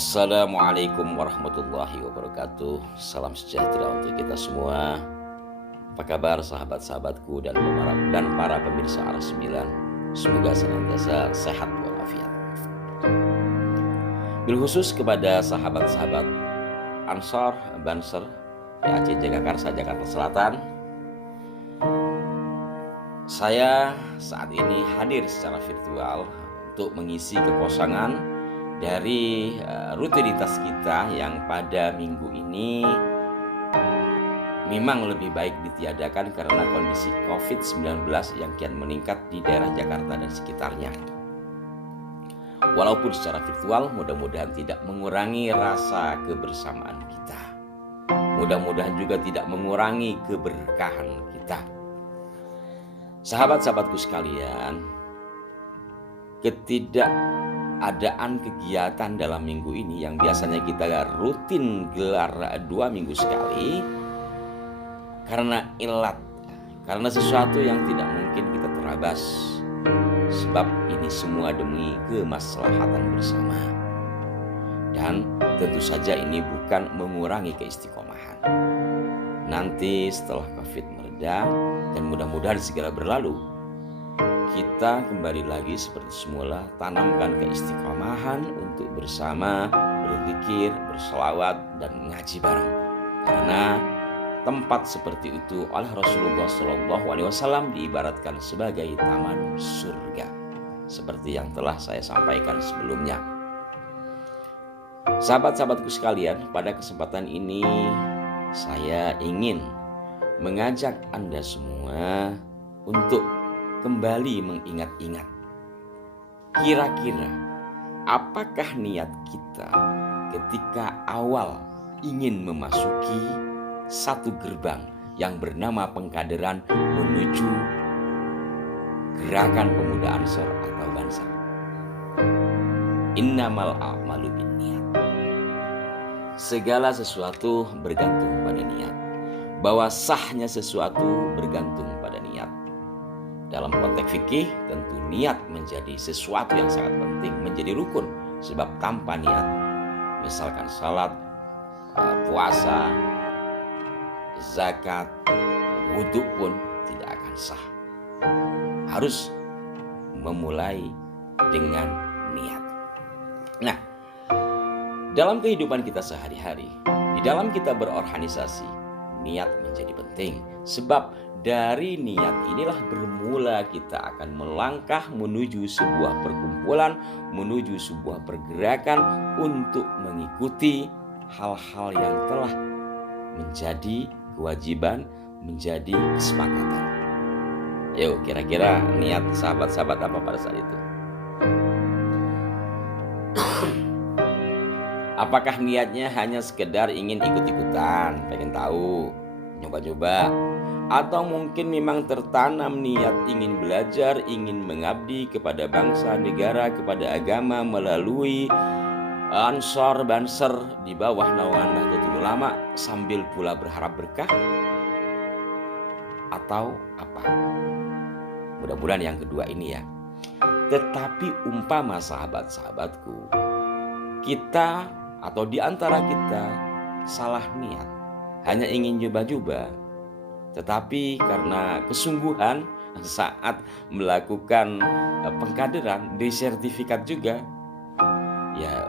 Assalamualaikum warahmatullahi wabarakatuh. Salam sejahtera untuk kita semua. Apa kabar sahabat-sahabatku dan para pemirsa Arah 9? Semoga senantiasa sehat walafiat. Bil khusus kepada sahabat-sahabat Ansor, Banser, PAC Jagakarsa, Jakarta Selatan. Saya saat ini hadir secara virtual untuk mengisi kekosongan dari rutinitas kita yang pada minggu ini memang lebih baik ditiadakan karena kondisi COVID-19 yang kian meningkat di daerah Jakarta dan sekitarnya. Walaupun secara virtual, mudah-mudahan tidak mengurangi rasa kebersamaan kita. Mudah-mudahan juga tidak mengurangi keberkahan kita. Sahabat-sahabatku sekalian, ketidakadaan kegiatan dalam minggu ini yang biasanya kita rutin gelar 2 minggu sekali karena ilat, karena sesuatu yang tidak mungkin kita terabas, sebab ini semua demi kemaslahatan bersama. Dan tentu saja ini bukan mengurangi keistiqomahan. Nanti setelah COVID mereda dan mudah-mudahan segera berlalu, kita kembali lagi seperti semula, tanamkan keistiqomahan untuk bersama berzikir, berselawat, dan ngaji bareng. Karena tempat seperti itu oleh Rasulullah SAW diibaratkan sebagai taman surga, seperti yang telah saya sampaikan sebelumnya. Sahabat-sahabatku sekalian, pada kesempatan ini saya ingin mengajak Anda semua untuk kembali mengingat-ingat, kira-kira apakah niat kita ketika awal ingin memasuki satu gerbang yang bernama pengkaderan menuju gerakan pemuda Ansor atau Banser. Innamal a'malu binniyat. Segala sesuatu bergantung pada niat. Bahwa sahnya sesuatu bergantung pada niat. Dalam konteks fikih, tentu niat menjadi sesuatu yang sangat penting, menjadi rukun. Sebab tanpa niat, misalkan salat, puasa, zakat, wudhu pun tidak akan sah. Harus memulai dengan niat. Nah, dalam kehidupan kita sehari-hari, di dalam kita berorganisasi, niat menjadi penting. Sebab dari niat inilah bermula kita akan melangkah menuju sebuah perkumpulan, menuju sebuah pergerakan untuk mengikuti hal-hal yang telah menjadi kewajiban, menjadi kesepakatan. Yuk, kira-kira niat sahabat-sahabat apa pada saat itu? Apakah niatnya hanya sekedar ingin ikut-ikutan, pengen tahu, nyoba-nyoba? Atau mungkin memang tertanam niat ingin belajar, ingin mengabdi kepada bangsa, negara, kepada agama melalui Ansor, Banser di bawah naungan Nahdlatul Ulama sambil pula berharap berkah? Atau apa? Mudah-mudahan yang kedua ini ya. Tetapi umpama sahabat-sahabatku, kita atau di antara kita salah niat, hanya ingin coba-coba, tetapi karena kesungguhan saat melakukan pengkaderan, disertifikat juga, ya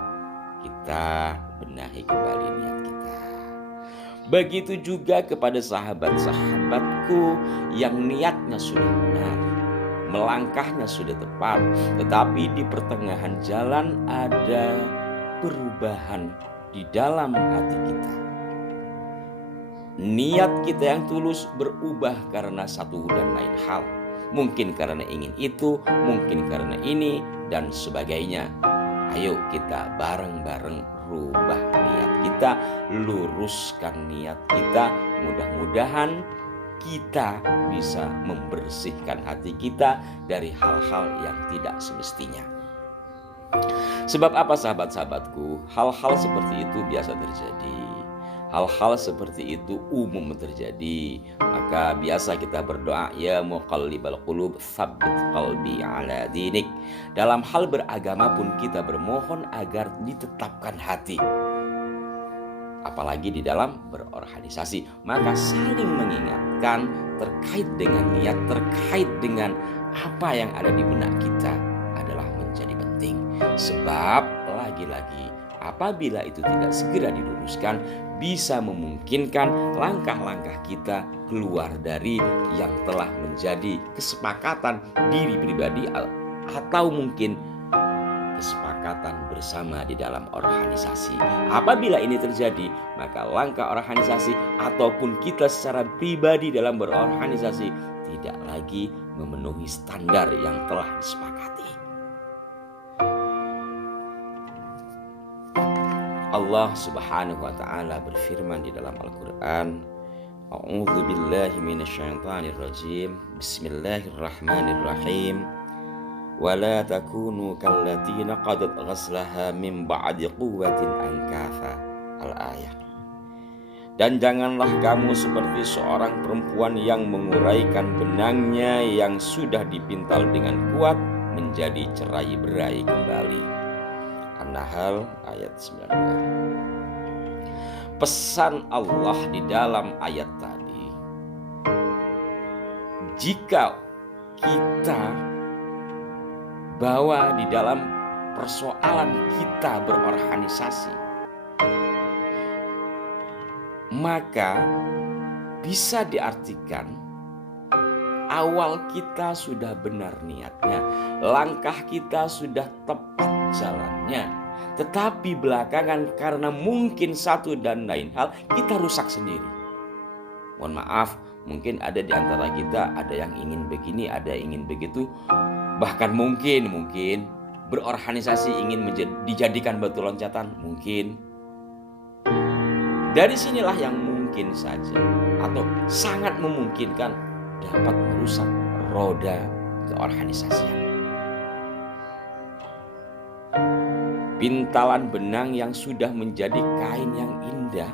kita benahi kembali niat kita. Begitu juga kepada sahabat-sahabatku yang niatnya sudah benar, melangkahnya sudah tepat, tetapi di pertengahan jalan ada perubahan di dalam hati kita. Niat kita yang tulus berubah karena satu dan lain hal. Mungkin karena ingin itu, mungkin karena ini, dan sebagainya. Ayo kita bareng-bareng rubah niat kita, luruskan niat kita. Mudah-mudahan kita bisa membersihkan hati kita dari hal-hal yang tidak semestinya. Sebab apa sahabat-sahabatku? Hal-hal seperti itu biasa terjadi. hal-hal seperti itu umum terjadi. Maka biasa kita berdoa, ya muqallibal qulub tsabbit qalbi ala dinik. Dalam hal beragama pun kita bermohon agar ditetapkan hati, apalagi di dalam berorganisasi. Maka saling mengingatkan terkait dengan niat, terkait dengan apa yang ada di benak kita adalah menjadi penting. Sebab lagi-lagi apabila itu tidak segera diluruskan, bisa memungkinkan langkah-langkah kita keluar dari yang telah menjadi kesepakatan diri pribadi atau mungkin kesepakatan bersama di dalam organisasi. Apabila ini terjadi, maka langkah organisasi ataupun kita secara pribadi dalam berorganisasi tidak lagi memenuhi standar yang telah disepakati. Allah Subhanahu wa taala berfirman di dalam Al-Qur'an, A'udzu billahi minasyaitonir rajim. Bismillahirrahmanirrahim. Wala takunu kallati naqadat ghaslaha min ba'di quwwatin ankafa. Al-ayah. Dan janganlah kamu seperti seorang perempuan yang menguraikan benangnya yang sudah dipintal dengan kuat menjadi cerai-berai kembali. An-Nahl ayat 92. Pesan Allah di dalam ayat tadi, jika kita bawa di dalam persoalan kita berorganisasi, maka bisa diartikan awal kita sudah benar niatnya, langkah kita sudah tepat jalannya, tetapi belakangan karena mungkin satu dan lain hal kita rusak sendiri. Mohon maaf, mungkin ada di antara kita ada yang ingin begini, ada yang ingin begitu, bahkan mungkin berorganisasi ingin dijadikan batu loncatan, mungkin. Dari sinilah yang mungkin saja atau sangat memungkinkan dapat merusak roda keorganisasian. Pintalan benang yang sudah menjadi kain yang indah.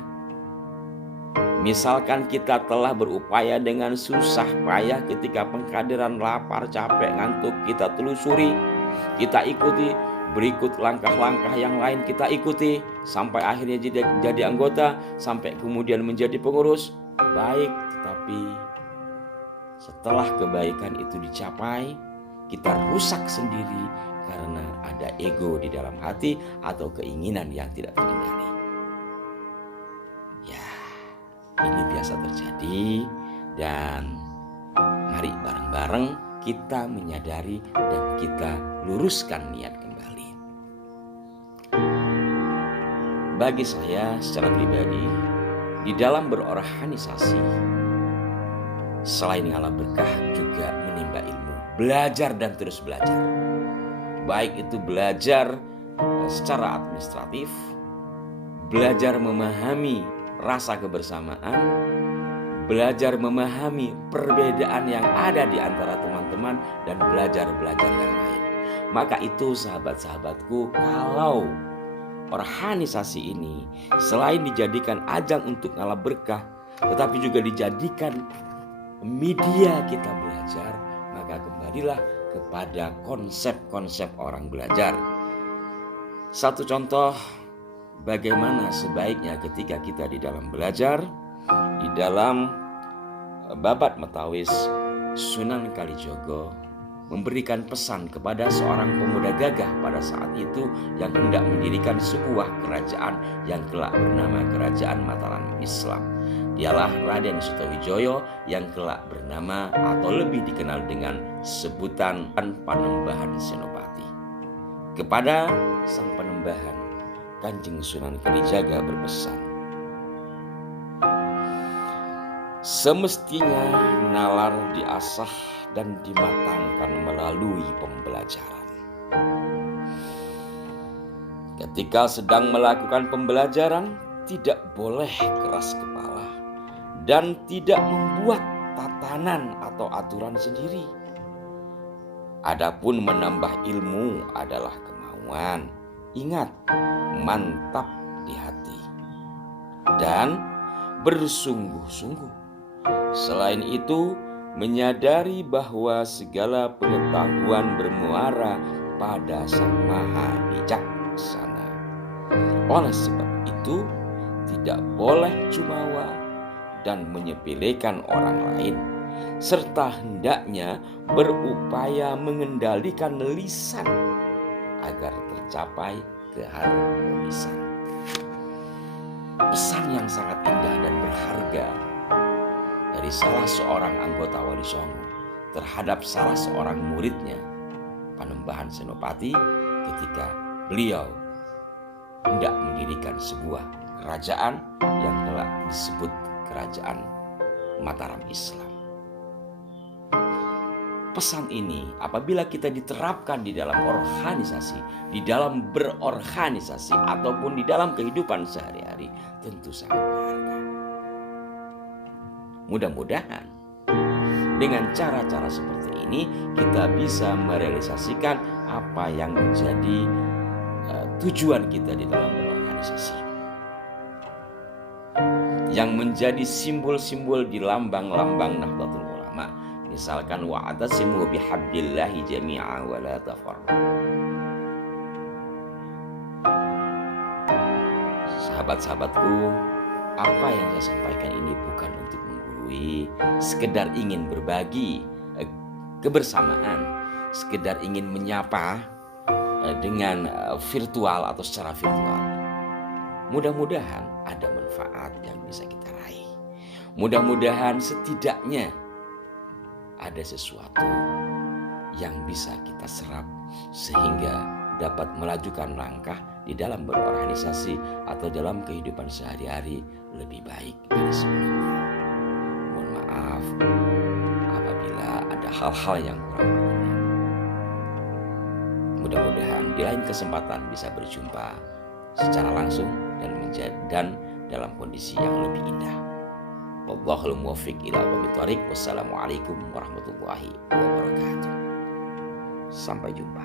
Misalkan kita telah berupaya dengan susah payah ketika pengkaderan, lapar, capek, ngantuk, kita telusuri, kita ikuti, berikut langkah-langkah yang lain kita ikuti, sampai akhirnya jadi anggota, sampai kemudian menjadi pengurus. Baik, tetapi setelah kebaikan itu dicapai, kita rusak sendiri karena ada ego di dalam hati atau keinginan yang tidak terkendali. Ya, ini biasa terjadi dan mari bareng-bareng kita menyadari dan kita luruskan niat kembali. Bagi saya secara pribadi, di dalam berorganisasi, selain ngalah berkah juga menimba ilmu, belajar dan terus belajar. Baik itu belajar secara administratif, belajar memahami rasa kebersamaan, belajar memahami perbedaan yang ada di antara teman-teman, dan belajar yang lain. Maka itu sahabat-sahabatku, kalau organisasi ini selain dijadikan ajang untuk ngalah berkah, tetapi juga dijadikan media kita belajar, maka kembalilah kepada konsep-konsep orang belajar. Satu contoh bagaimana sebaiknya ketika kita di dalam belajar, di dalam Babat Metawis Sunan Kalijogo memberikan pesan kepada seorang pemuda gagah pada saat itu yang hendak mendirikan sebuah kerajaan yang kelak bernama Kerajaan Mataram Islam. Dialah Raden Sutawijaya yang kelak bernama atau lebih dikenal dengan sebutan Panembahan Senopati. Kepada sang Panembahan, Kanjeng Sunan Kalijaga berpesan, semestinya nalar diasah dan dimatangkan melalui pembelajaran. Ketika sedang melakukan pembelajaran, tidak boleh keras kepala dan tidak membuat tatanan atau aturan sendiri. Adapun menambah ilmu adalah kemauan. Ingat, mantap di hati. dan bersungguh-sungguh. Selain itu, menyadari bahwa segala pengetahuan bermuara pada Sang Maha Bijaksana. Oleh sebab itu, tidak boleh jumawa dan menyepelekan orang lain, serta hendaknya berupaya mengendalikan lisan agar tercapai keharmonisan. Pesan yang sangat indah dan berharga dari salah seorang anggota Wali Songo terhadap salah seorang muridnya, Panembahan Senopati, ketika beliau hendak mendirikan sebuah kerajaan yang telah disebut Kerajaan Mataram Islam. Pesan ini apabila kita diterapkan di dalam organisasi, di dalam berorganisasi ataupun di dalam kehidupan sehari-hari, tentu sangat berharga. Mudah-mudahan dengan cara-cara seperti ini kita bisa merealisasikan apa yang menjadi tujuan kita di dalam berorganisasi, yang menjadi simbol-simbol di lambang-lambang Nahdlatul Ulama. Misalkan wa'tasimu bihablillahi jami'a wa la tafarraqu. Sahabat-sahabatku, apa yang saya sampaikan ini bukan untuk menggurui, sekedar ingin berbagi kebersamaan, sekedar ingin menyapa dengan virtual atau secara virtual. Mudah-mudahan ada manfaat yang bisa kita raih. Mudah-mudahan setidaknya ada sesuatu yang bisa kita serap sehingga dapat melajukan langkah di dalam berorganisasi atau dalam kehidupan sehari-hari lebih baik dari sebelumnya. Mohon maaf apabila ada hal-hal yang kurang berkenan. Mudah-mudahan di lain kesempatan bisa berjumpa secara langsung dan dalam kondisi yang lebih indah. Wallahul muwaffiq ila aqwamit thoriq. Wassalamualaikum warahmatullahi wabarakatuh. Sampai jumpa.